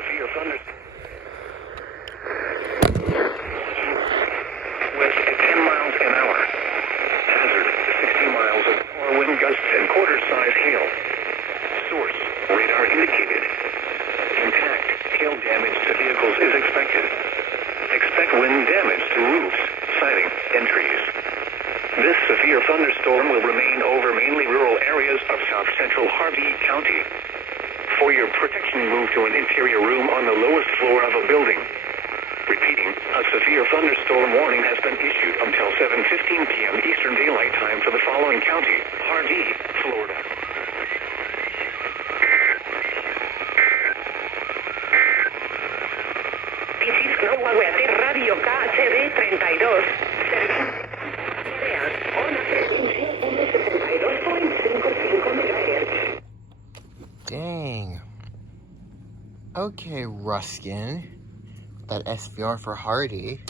severe thunderstorm with 10 miles an hour. Hazard 60 miles an hour wind gusts and quarter-size hail. Source radar indicated. Intact hail damage to vehicles is expected. Expect wind damage to roofs, siding, and trees. This severe thunderstorm will remain over mainly rural areas of south-central Harvey County. For your protection, move to an interior room on the lowest floor of a building. Repeating, a severe thunderstorm warning has been issued until 7:15 p.m. Eastern Daylight Time for the following county: Harvey, Florida. This is Global Weather Radio KHB32. Dang. Okay, Ruskin. That SVR for Hardy.